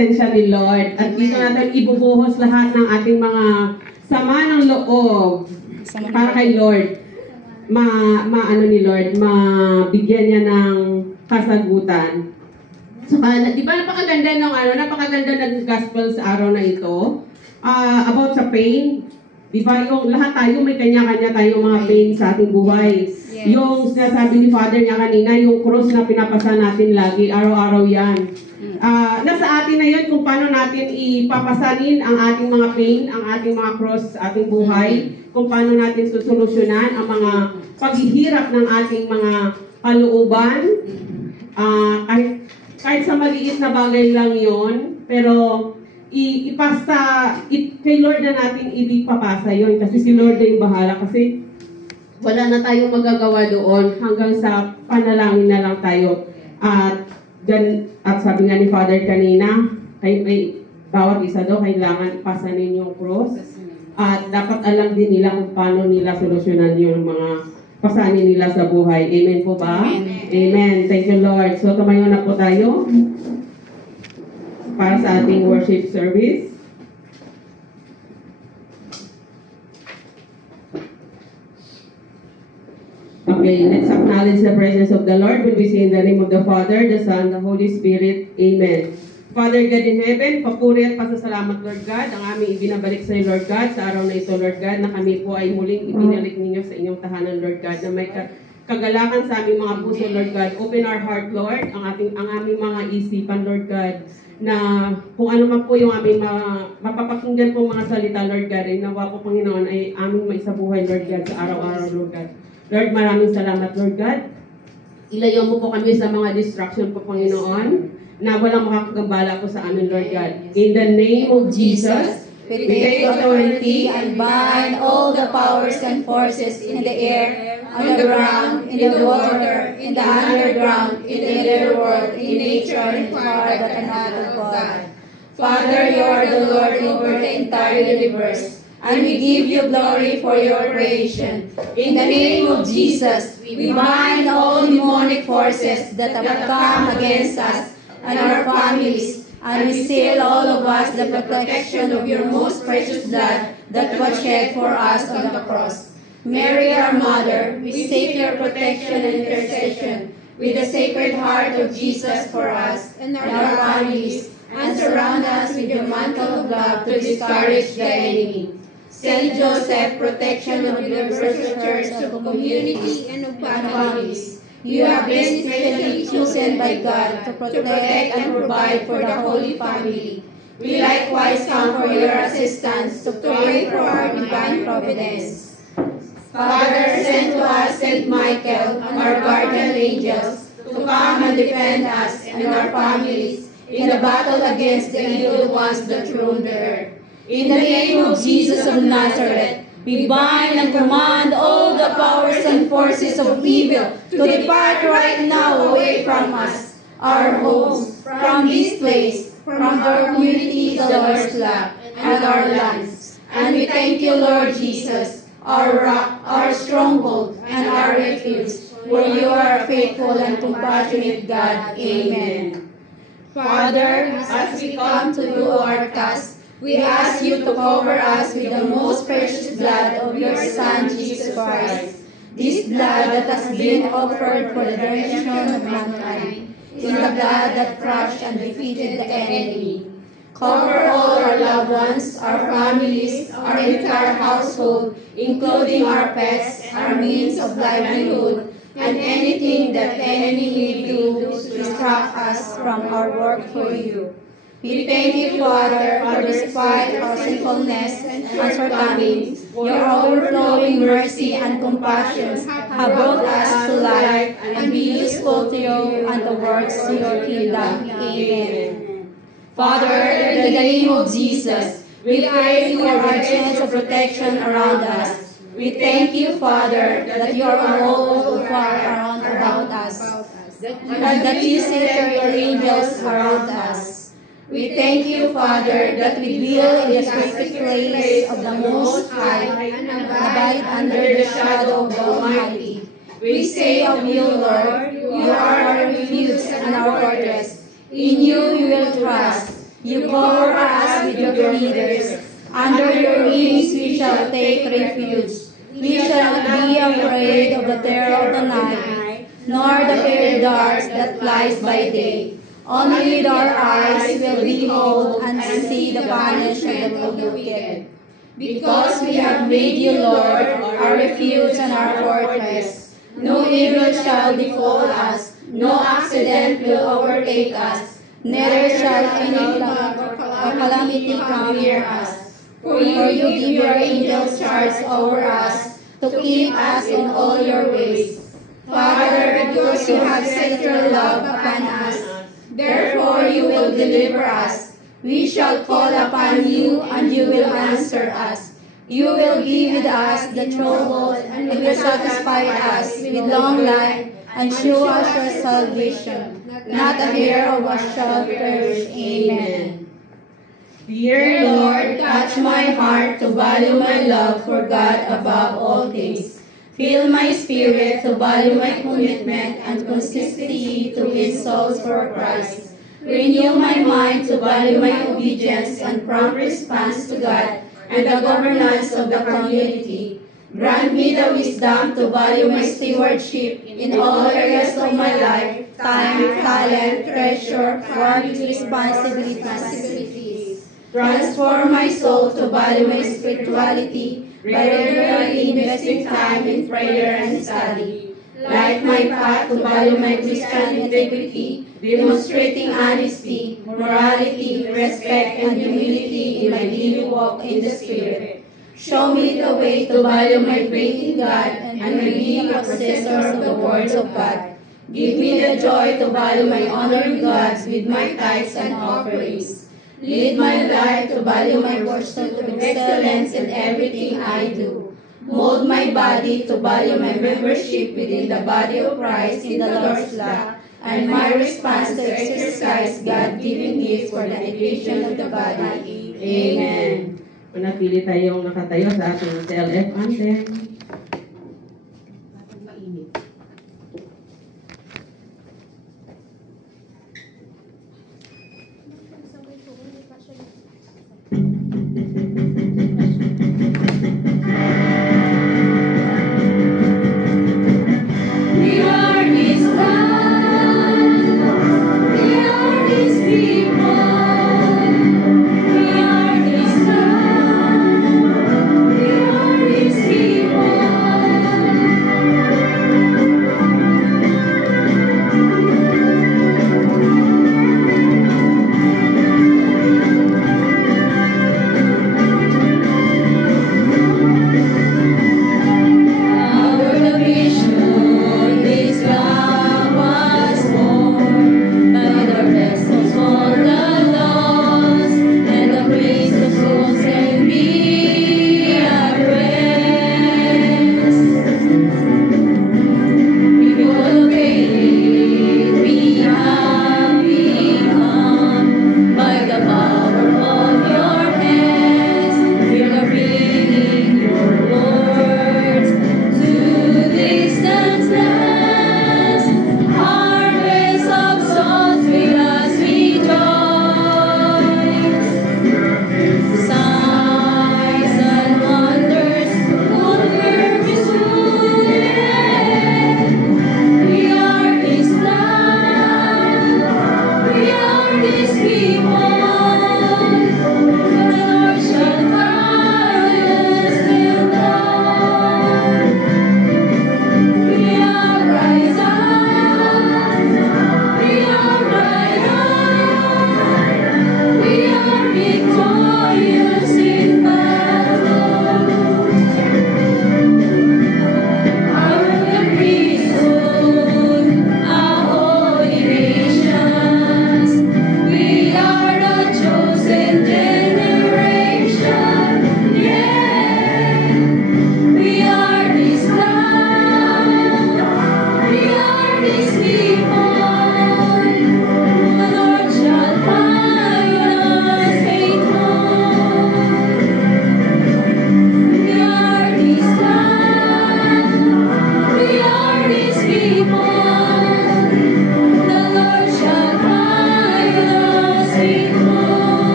presensya ni Lord. At dito natin ibubuhos lahat ng ating mga sama ng loob para kay Lord. Ano ni Lord, mabigyan niya ng kasagutan. Saka, di ba napakaganda napakaganda ng gospel sa araw na ito about sa pain. Di ba yung lahat tayo may kanya-kanya tayong mga pain sa ating buhay. Yes. Yung sinasabi ni Father niya kanina, yung cross na pinapasa natin lagi, araw-araw yan. Nasa atin na yun kung paano natin ipapasanin ang ating mga pain, ang ating mga cross sa ating buhay, kung paano natin susolusyonan ang mga paghihirap ng ating mga kalooban. Kahit sa maliit na bagay lang yon, pero kay Lord na natin ipapasa yon kasi si Lord na yung bahala, kasi wala na tayong magagawa doon, hanggang sa panalangin na lang tayo. At sabi nga ni Father kanina, bawat isa daw kailangan pasanin yung cross, at dapat alam din nila kung paano nila solusyonan yung mga pasanin nila sa buhay. Amen po ba? Amen. Thank you, Lord. So, tumayo na po tayo para sa ating worship service. Okay, let's acknowledge the presence of the Lord when we say in the name of the Father, the Son, the Holy Spirit. Amen. Father God in heaven, papuri at pasasalamat, Lord God, ang aming ibinabalik sa iyo, Lord God, sa araw na ito, Lord God, na kami po ay muling ibinalik ninyo sa inyong tahanan, Lord God, na may kagalakan sa aming mga puso, Lord God. Open our heart, Lord, ang aming mga isipan, Lord God, na kung ano man po yung aming mapapakinggan po mga salita, Lord God, ay nawa po, Panginoon, ay aming maisabuhay, Lord God, sa araw-araw, Lord God. Lord, maraming salamat, Lord God. Ilayo mo po kami sa mga distraction po, Panginoon, na walang makakagambala po sa amin, Lord God. In the name of Jesus, we take authority and bind all the powers and forces in the air, on the ground, in the water, in the underground, in the netherworld, in nature, and far that are not of God. Father, you are the Lord over the entire universe, and we give you glory for your creation. In the name of Jesus, we bind all demonic forces that have come against us and our families, and we seal all of us the protection of your most precious blood that was shed for us on the cross. Mary, our Mother, we seek your protection and intercession with the Sacred Heart of Jesus for us and our families, and surround us with your mantle of love to discourage the enemy. Saint Joseph, protection of the Universal Church of community and of families, you have been specially chosen by God to protect and provide for the Holy Family. We likewise come for your assistance to pray for our divine providence. Father, send to us Saint Michael, our guardian angels, to come and defend us and our families in the battle against the evil ones that roam the earth. In the name of Jesus of Nazareth, we bind and command all the powers and forces of evil to depart right now away from us, our homes, from this place, from our community, the Lord's love, and our lands. And we thank you, Lord Jesus, our rock, our stronghold, and our refuge, for you are a faithful and compassionate God. Amen. Father, as we come to do our task, we ask you to cover us with the most precious blood of your Son, Jesus Christ. This blood that has been offered for the redemption of mankind is the blood that crushed and defeated the enemy. Cover all our loved ones, our families, our entire household, including our pets, our means of livelihood, and anything that the enemy may do to distract us from our work for you. We thank you, Father, for despite our sinfulness and shortcomings, your overflowing mercy and compassion have brought us to life and be useful to you and the works of your kingdom. Amen. Father, in the name of Jesus, we pray for your agents of protection around us. We thank you, Father, that you are all far around about us, and that you set your angels around us. We thank you, Father, that we dwell in the secret place of the Most High and abide under the shadow of the Almighty. We say of you, Lord, you are our refuge and our fortress. In you we will trust. You cover us with your feathers. Under your wings we shall take refuge. We shall not be afraid of the terror of the night, nor the fiery darts that flies by day. Only with our eyes will we behold and see the punishment of the wicked. Because we have made you Lord, our refuge and our fortress. No evil shall befall us, no accident will overtake us, neither shall any plague or calamity come near us. For you give your angels charge over us, to keep us in all your ways. Father, because you have set your love upon us, therefore you will deliver us. We shall call upon you, and you will answer us. You will be with us the trouble, and will satisfy us with long life, and show us your salvation. Not a hair of us shall perish. Amen. Dear Lord, touch my heart to value my love for God above all things. Fill my spirit to value my commitment and consistency to win souls for Christ. Renew my mind to value my obedience and prompt response to God and the governance of the community. Grant me the wisdom to value my stewardship in all areas of my life, time, talent, treasure, family responsibilities. Transform my soul to value my spirituality by regularly investing time in prayer and study. Light my path to value my Christian integrity, demonstrating honesty, morality, respect, and humility in my daily walk in the Spirit. Show me the way to value my faith in God and my being a possessor of the words of God. Give me the joy to value my honoring God with my tithes and offerings. Lead my life to value my pursuit of excellence in everything I do. Mold my body to value my membership within the body of Christ in the Lord's love, and my response to exercise God-given gifts for the education of the body. Amen. Manatili tayong nakatayo sa ating CLF anthem. We are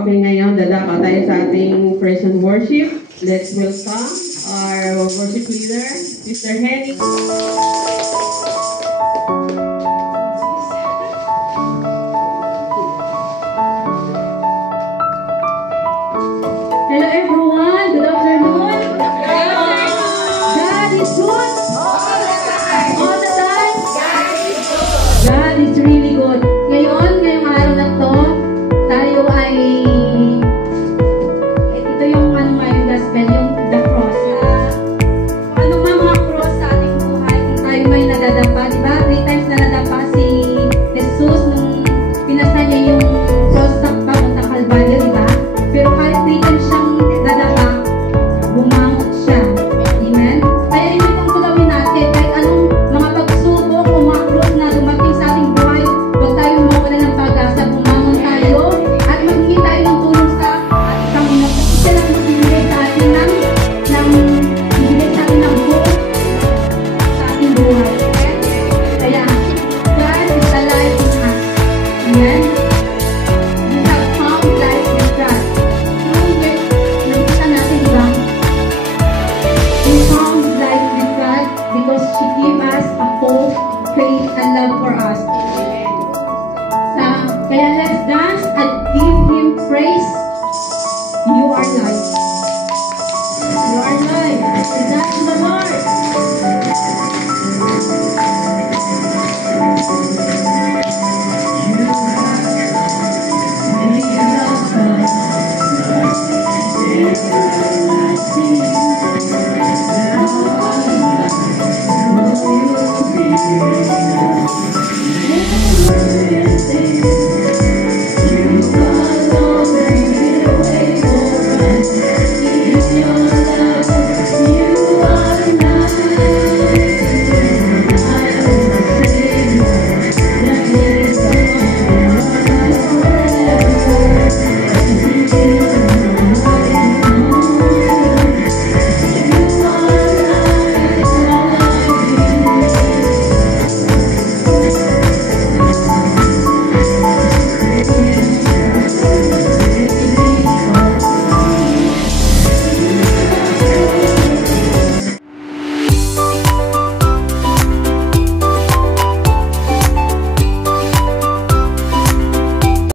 Okay, ngayon dadako tayo sa ating praise and worship. Let's welcome our worship leader, Mr. Henny.